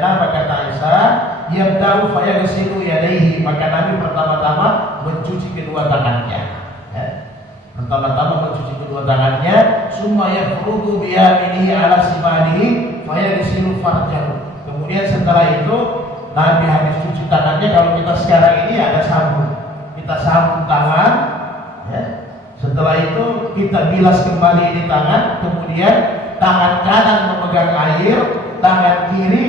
janabah, kata Aisyah, yabda'u fayaghsilu yadayhi, maka Nabi pertama-tama mencuci kedua tangannya. Ya. Pertama-tama mencuci kedua tangannya, summa yafrudu bi yaminihi ala shimalihi fayaghsilu farjahu. Kemudian setelah itu Nabi habis cuci tangannya, kalau kita sekarang ini ada sabun, kita sabun tangan, ya. Setelah itu kita bilas kembali di tangan, kemudian tangan kanan memegang air, tangan kiri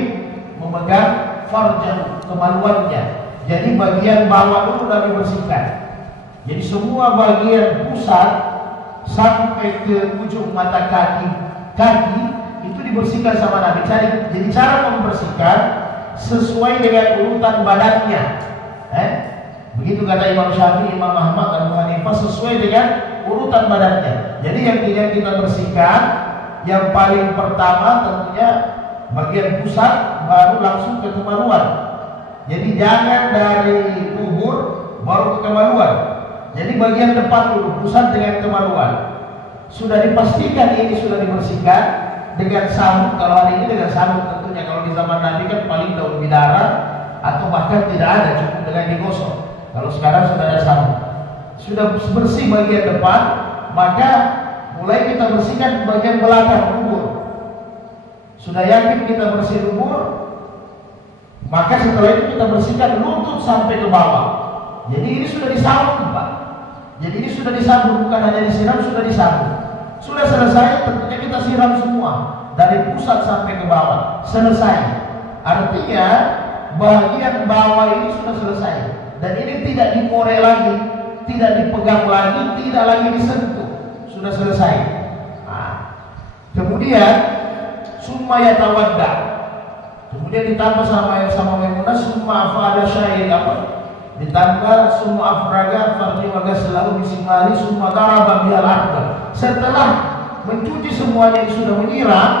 memegang farjahu, kemaluannya. Jadi bagian bawah dulu Nabi bersihkan. Jadi semua bagian pusat sampai ke ujung mata kaki itu dibersihkan sama Nabi. Jadi cara membersihkan sesuai dengan urutan badannya. Begitu kata Imam Syafi'i, Imam Ahmad, Abu Hanifah, sesuai dengan urutan badannya. Jadi yang tidak kita bersihkan, yang paling pertama tentunya bagian pusat, baru langsung ke kemaluan. Jadi jangan dari ubur baru ke kemaluan. Jadi bagian depan dulu, pusat dengan kemaluan. Sudah dipastikan ini sudah dibersihkan dengan sabun. Kalau hari ini dengan sabun tentunya. Kalau di zaman Nabi kan paling daun bidara atau bahkan tidak ada, cukup dengan digosok. Kalau sekarang sudah ada sabun. Sudah bersih bagian depan, maka mulai kita bersihkan bagian belakang ubur. Sudah yakin kita bersih ubur, maka setelah itu kita bersihkan lutut sampai ke bawah. Jadi ini sudah disabun, Pak. Jadi ini sudah disabun, bukan hanya disiram, sudah disabun. Sudah selesai, tentunya kita siram semua dari pusat sampai ke bawah. Selesai. Artinya bagian bawah ini sudah selesai. Dan ini tidak dikorek lagi, tidak dipegang lagi, tidak lagi disentuh. Sudah selesai. Nah, kemudian summa yatawadda. Kemudian ditambah sama Maimunah, summa afada syahid apa? Ditambah summa afraga farji waga selalu bisimali summa daraba bihal arda. Setelah mencuci semuanya yang sudah menyiram,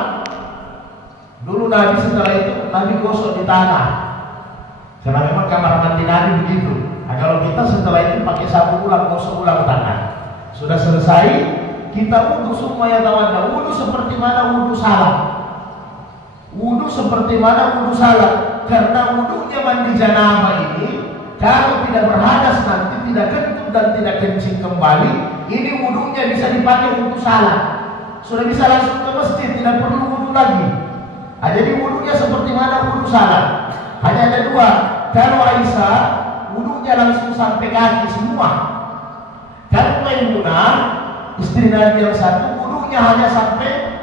dulu Nabi setelah itu Nabi gosok di tanah. Karena memang kamar mandi Nabi begitu. Nah, kalau kita setelah itu pakai sabun ulang, gosok ulang tangan. Sudah selesai, kita wudu semuanya tawadda. Wudu seperti mana wudu salat. Wudu seperti mana wudu salat. Karena wudunya mandi janabah ini, kalau tidak berhadas nanti tidak kentut dan tidak kencing kembali, ini wudunya bisa dipakai untuk salat. Sudah bisa langsung ke masjid, tidak perlu wudu lagi. Nah, jadi wudunya seperti mana wudu salat. Hanya ada dua. Kalau Aisyah wudunya langsung sampai kaki semua. Kalau Maimunah istri Nabi yang satu, wudunya hanya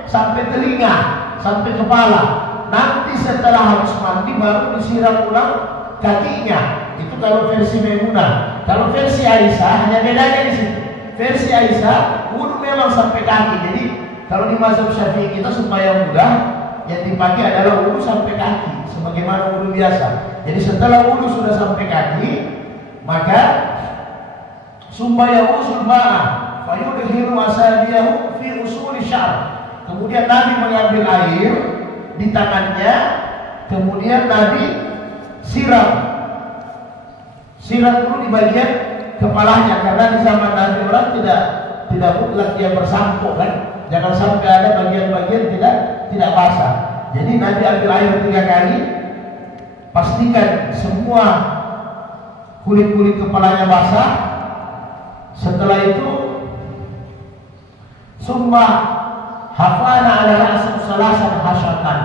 sampai telinga, sampai kepala. Nanti setelah habis mandi baru disiram ulang kakinya. Itu kalau versi Maimunah. Kalau versi Aisyah hanya bedanya di situ. Versi Aisyah wudu memang sampai kaki. Jadi kalau di mazhab Syafi'i kita supaya mudah, yang dipakai adalah wudu sampai kaki, sebagaimana wudu biasa. Jadi setelah wudu sudah sampai kaki, maka summa yaghusul ma'a fayudkhilu asabiyahu fi usuli syar. Kemudian Nabi mengambil air di tangannya, kemudian Nabi siram dulu di bagian kepalanya, karena di zaman Nabi orang tidak mutlak dia bersampo kan. Jangan sampai ada bagian-bagian tidak basah. Jadi Nabi ambil air 3 kali, pastikan semua kulit-kulit kepalanya basah. Setelah itu summa hafana ala ra'si salasan hasyatan.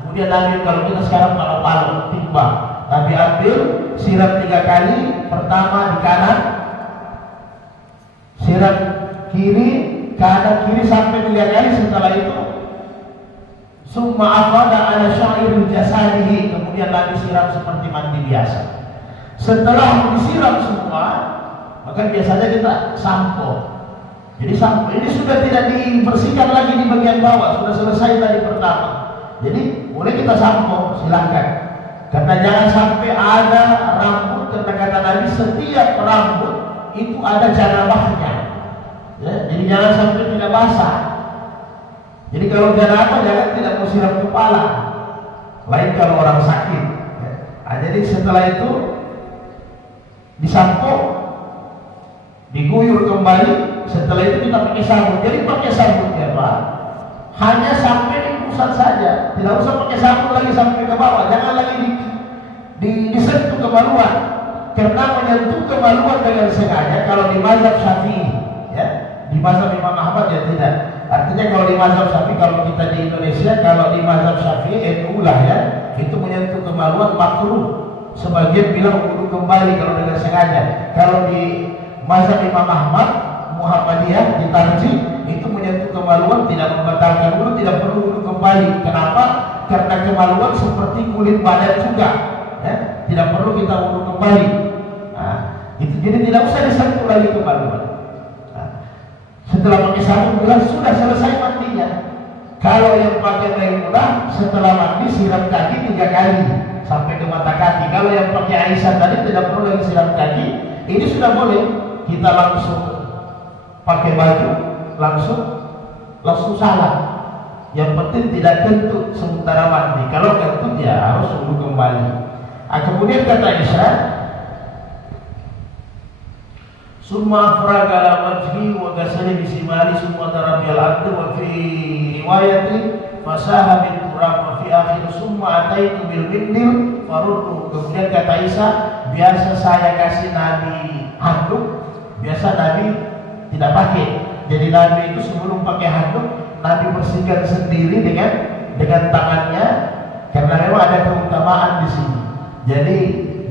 Kemudian Nabi, kalau kita sekarang palu timbang, Nabi ambil siram 3 kali. Pertama di kanan, siram kiri, kanan kiri sampai 3 kali. Setelah itu summa afada ala sya'iril jasadihi. Kemudian Nabi siram seperti mandi biasa. Setelah disiram semua, maka biasanya kita sampo. Jadi sampo ini sudah tidak dibersihkan lagi di bagian bawah, sudah selesai tadi pertama. Jadi boleh kita sampo, silakan. Karena jangan sampai ada rambut, karena kata Nabi setiap rambut itu ada janabahnya. Ya, jadi jangan sampai tidak basah. Jadi kalau janabah jangan tidak mau siram kepala. Lain kalau orang sakit. Ya. Nah, jadi setelah itu disampo, diguyur kembali. Setelah itu kita pakai sabun. Jadi pakai sabun ya Pak, hanya sampai di pusat saja, tidak usah pakai sabun lagi sampai ke bawah, jangan lagi disentuh kemaluan, karena menyentuh kemaluan dengan sengaja kalau di mazhab Syafi'i, ya, di mazhab Imam Ahmad ya tidak. Artinya kalau di mazhab Syafi'i, kalau kita di Indonesia, kalau di mazhab Syafi'i NU lah ya, itu menyentuh kemaluan makruh. Sebagian bilang wudu kembali kalau dengan sengaja. Kalau di mazhab Imam Ahmad Muhammadiyah di Tarjih, itu menyentuh kemaluan tidak membatalkan wudu, tidak perlu wudu kembali. Kenapa? Karena kemaluan seperti kulit badan juga, ya? Tidak perlu kita wudu kembali. Nah, itu jadi tidak usah disentuh lagi kemaluan. Nah, setelah pakai sabun bilang sudah selesai mandinya. Kalau yang pakai Maimunah setelah mandi siram kaki 3 kali sampai ke mata kaki. Kalau yang pakai Aisyah tadi tidak perlu lagi siram kaki. Ini sudah boleh. Kita langsung pakai baju, langsung salah. Yang penting tidak kentut sementara mandi. Kalau kentut ya harus wudu kembali. Nah, kemudian kata Aisyah, summa afraga ala wajhi wa ghasala bi simali summa tarabial abdu wa fi riwayati fasaha bil turab wa fi akhir summa ataitu bil mindil faruddu. Kemudian kata Aisyah, biasa saya kasih Nabi handuk, biasa Nabi tidak pakai. Jadi Nabi itu sebelum pakai handuk, Nabi bersihkan sendiri dengan tangannya, karena memang ada keutamaan di sini. Jadi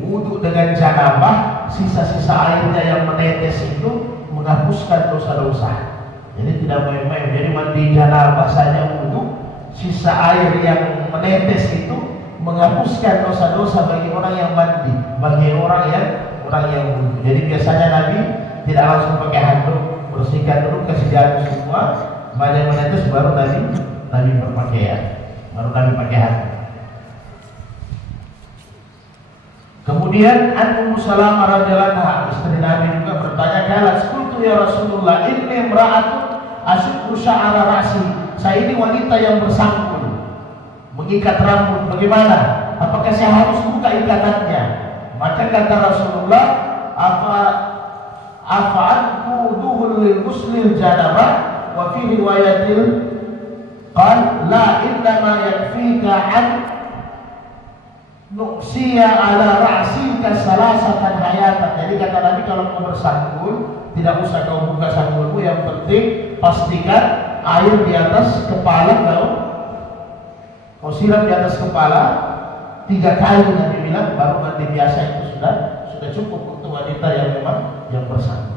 wudu dengan janabah, sisa-sisa airnya yang menetes itu menghapuskan dosa-dosa. Jadi tidak main-main. Jadi mandi janabah saja wudu, sisa air yang menetes itu menghapuskan dosa-dosa bagi orang yang mandi, bagi orang yang wudu. Jadi biasanya Nabi tidak langsung pakai handuk, bersihkan dulu, kasih jarum semua, banyak menetes baru Nabi berpakaian, baru Nabi pakai handuk. Kemudian Ummu Salamah radhiyallahu anha, istri Nabi juga bertanya, "Qalat qultu ya Rasulullah, inni imra'atun asyqu sya'ra ra'si." Saya ini wanita yang bersangkul, mengikat rambut. Bagaimana? Apakah saya harus buka ikatannya? Maka kata Rasulullah, afa'anku duhul lil muslim janabah wa fi riwayatil qal la innama yakfika an nuksiya ala ra'sika salasatan hayatan. Jadi kata Nabi, kalau kau bersangkul, tidak usah kau buka sanggulmu, yang penting pastikan air di atas kepala kau siram di atas kepala 3 kali. Nabi bilang baru mandi biasa itu sudah cukup untuk wanita yang memang yang bersangkul.